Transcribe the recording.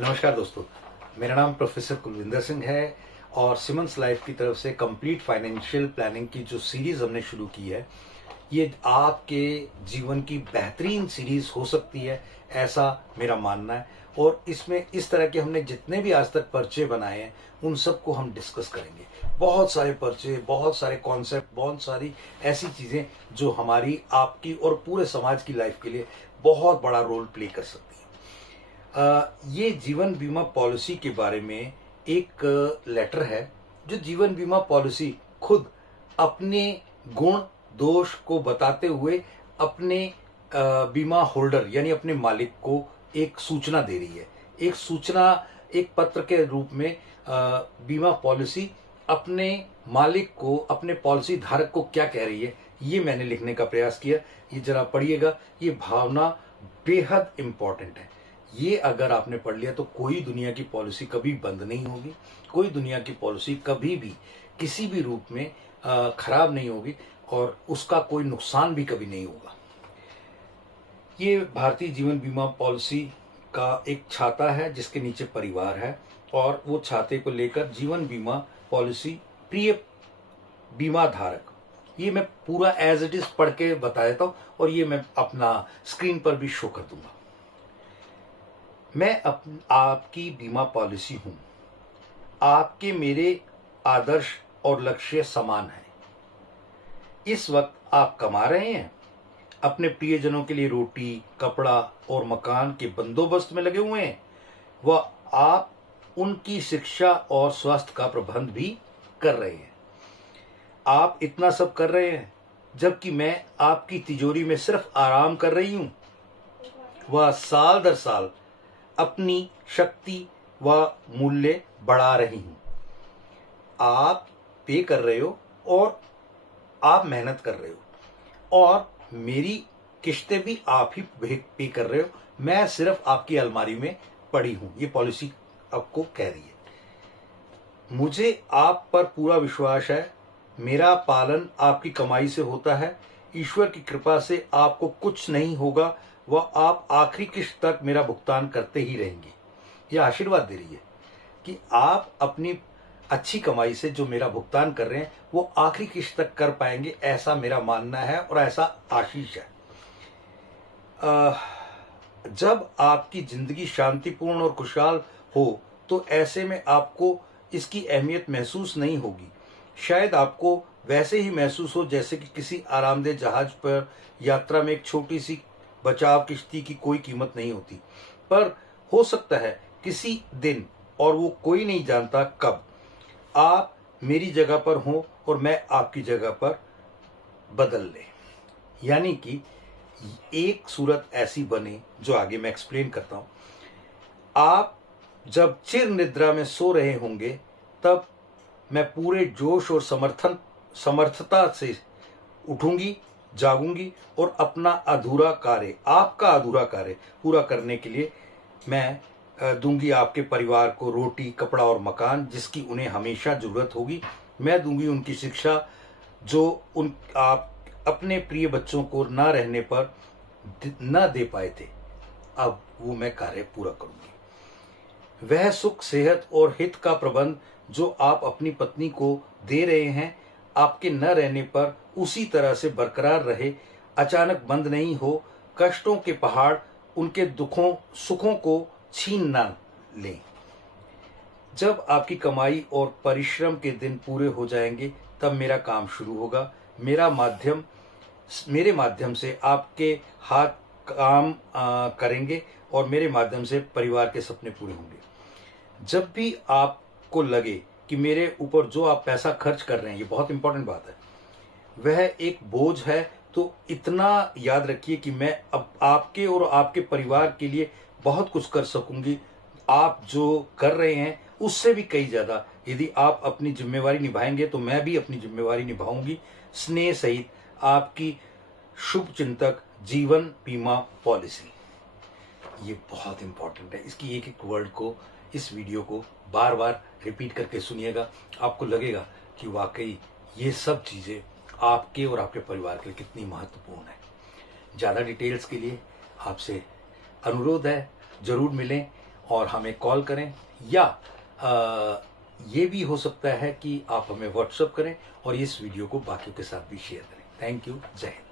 नमस्कार दोस्तों, मेरा नाम प्रोफेसर कुलविंदर सिंह है और सिमंस लाइफ की तरफ से कंप्लीट फाइनेंशियल प्लानिंग की जो सीरीज हमने शुरू की है, ये आपके जीवन की बेहतरीन सीरीज हो सकती है, ऐसा मेरा मानना है। और इसमें इस तरह के हमने जितने भी आज तक पर्चे बनाए हैं उन सबको हम डिस्कस करेंगे। बहुत सारे पर्चे, बहुत सारे कॉन्सेप्ट, बहुत सारी ऐसी चीज़ें जो हमारी, आपकी और पूरे समाज की लाइफ के लिए बहुत बड़ा रोल प्ले कर सकती हैं। ये जीवन बीमा पॉलिसी के बारे में एक लेटर है जो जीवन बीमा पॉलिसी खुद अपने गुण दोष को बताते हुए अपने बीमा होल्डर यानी अपने मालिक को एक सूचना दे रही है। एक सूचना, एक पत्र के रूप में बीमा पॉलिसी अपने मालिक को, अपने पॉलिसी धारक को क्या कह रही है, ये मैंने लिखने का प्रयास किया। ये जरा पढ़िएगा, ये भावना बेहद इंपॉर्टेंट है। ये अगर आपने पढ़ लिया तो कोई दुनिया की पॉलिसी कभी बंद नहीं होगी, कोई दुनिया की पॉलिसी कभी भी किसी भी रूप में खराब नहीं होगी और उसका कोई नुकसान भी कभी नहीं होगा। ये भारतीय जीवन बीमा पॉलिसी का एक छाता है जिसके नीचे परिवार है और वो छाते को लेकर जीवन बीमा पॉलिसी प्रिय बीमा धारक, ये मैं पूरा एज इट इज पढ़ के बता देता हूँ और ये मैं अपना स्क्रीन पर भी शो कर दूंगा। मैं आपकी बीमा पॉलिसी हूं। आपके मेरे आदर्श और लक्ष्य समान हैं। इस वक्त आप कमा रहे हैं, अपने प्रियजनों के लिए रोटी, कपड़ा और मकान के बंदोबस्त में लगे हुए हैं व आप उनकी शिक्षा और स्वास्थ्य का प्रबंध भी कर रहे हैं। आप इतना सब कर रहे हैं जबकि मैं आपकी तिजोरी में सिर्फ आराम कर रही हूं। वह साल दर साल अपनी शक्ति व मूल्य बढ़ा रही हूं। आप पे कर रहे हो और आप मेहनत कर रहे हो और मेरी किस्तें भी आप ही पे कर रहे हो। मैं सिर्फ आपकी अलमारी में पड़ी हूं। ये पॉलिसी आपको कह रही है। मुझे आप पर पूरा विश्वास है। मेरा पालन आपकी कमाई से होता है। ईश्वर की कृपा से आपको कुछ नहीं होगा व आप आखिरी किस्त तक मेरा भुगतान करते ही रहेंगे। यह आशीर्वाद दे रही है कि आप अपनी अच्छी कमाई से जो मेरा भुगतान कर रहे हैं वो आखिरी किस्त तक कर पाएंगे, ऐसा मेरा मानना है और ऐसा आशीष है। जब आपकी जिंदगी शांतिपूर्ण और खुशहाल हो तो ऐसे में आपको इसकी अहमियत महसूस नहीं होगी। शायद आपको वैसे ही महसूस हो जैसे कि किसी आरामदेह जहाज पर यात्रा में एक छोटी सी बचाव किश्ती की कोई कीमत नहीं होती। पर हो सकता है किसी दिन, और वो कोई नहीं जानता कब, आप मेरी जगह पर हो और मैं आपकी जगह पर बदल ले। यानी कि एक सूरत ऐसी बने जो आगे मैं एक्सप्लेन करता हूं। आप जब चिर निद्रा में सो रहे होंगे तब मैं पूरे जोश और समर्थता से उठूंगी, जागूंगी और अपना अधूरा कार्य, आपका अधूरा कार्य पूरा करने के लिए मैं दूंगी आपके परिवार को रोटी, कपड़ा और मकान जिसकी उन्हें हमेशा जरूरत होगी। मैं दूंगी उनकी शिक्षा जो आप अपने प्रिय बच्चों को ना रहने पर न दे पाए थे। अब वो मैं कार्य पूरा करूंगी। वह सुख, सेहत और हित का प्रबंध जो आप अपनी पत्नी को दे रहे हैं, आपके न रहने पर उसी तरह से बरकरार रहे, अचानक बंद नहीं हो। कष्टों के पहाड़ उनके दुखों सुखों को छीन ना लें। जब आपकी कमाई और परिश्रम के दिन पूरे हो जाएंगे तब मेरा काम शुरू होगा। मेरे माध्यम से आपके हाथ काम करेंगे और मेरे माध्यम से परिवार के सपने पूरे होंगे। जब भी आपको लगे कि मेरे ऊपर जो आप पैसा खर्च कर रहे हैं, ये बहुत इंपॉर्टेंट बात है, वह एक बोझ है, तो इतना याद रखिए कि मैं अब आपके और आपके परिवार के लिए बहुत कुछ कर सकूंगी। आप जो कर रहे हैं उससे भी कई ज्यादा। यदि आप अपनी जिम्मेवारी निभाएंगे तो मैं भी अपनी जिम्मेवारी निभाऊंगी। स्नेह सहित आपकी शुभ चिंतक जीवन बीमा पॉलिसी। ये बहुत इंपॉर्टेंट है। इसकी एक एक वर्ड को, इस वीडियो को बार बार रिपीट करके सुनिएगा। आपको लगेगा कि वाकई ये सब चीजें आपके और आपके परिवार के लिए कितनी महत्वपूर्ण है। ज्यादा डिटेल्स के लिए आपसे अनुरोध है, जरूर मिलें और हमें कॉल करें, या ये भी हो सकता है कि आप हमें व्हाट्सएप करें और इस वीडियो को बाकियों के साथ भी शेयर करें। Thank you. जय हिंद।